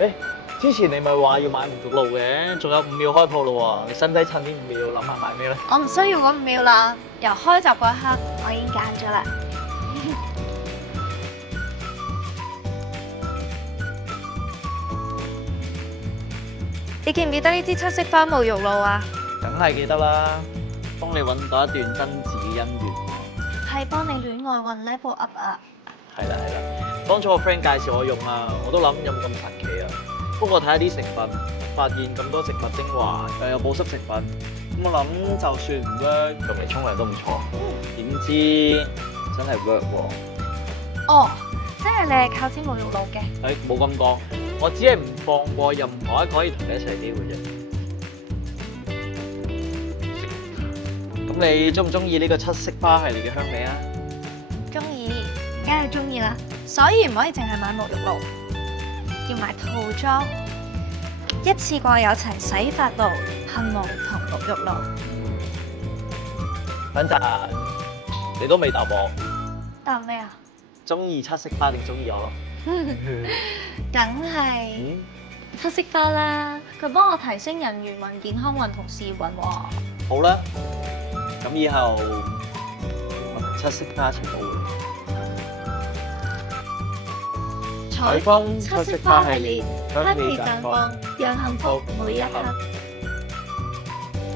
誒，之前你咪話要買沐浴露嘅，仲有5秒開鋪咯喎，你使唔使趁呢5秒諗下買咩咧？我唔需要嗰5秒啦，由開閘嗰一刻我已經揀咗啦。你記唔記得呢支七色花沐浴露啊？梗係記得啦，幫你揾到一段真摯嘅姻緣。係幫你戀愛運 level up 啊！係啦係啦，當初我 friend 介紹我用啊，我都諗有冇咁神奇啊。不過睇下啲成分，發現咁多植物精華，又有保濕成分，咁我諗就算唔 work，用嚟沖涼都唔錯。點知真係 work 喎！哦，即係你係靠支沐浴露嘅。誒冇咁講，我只係唔放過任何一個可以同你一齊嘅機會啫。咁你中唔中意呢個七色花系列嘅香味啊？中意，梗係中意啦。所以唔可以淨係買沐浴露，要買套裝，一次過有齊洗髮露、噴霧同沐浴露。等陣，你都未答我，答咩啊？中意七色花定中意我咯？梗係七色花啦，佢幫我提升人緣運、健康運同事業運喎。好啦，咁以後我同七色花一齊舞會。採風七色花系列，香氣綻放，讓幸福每一刻。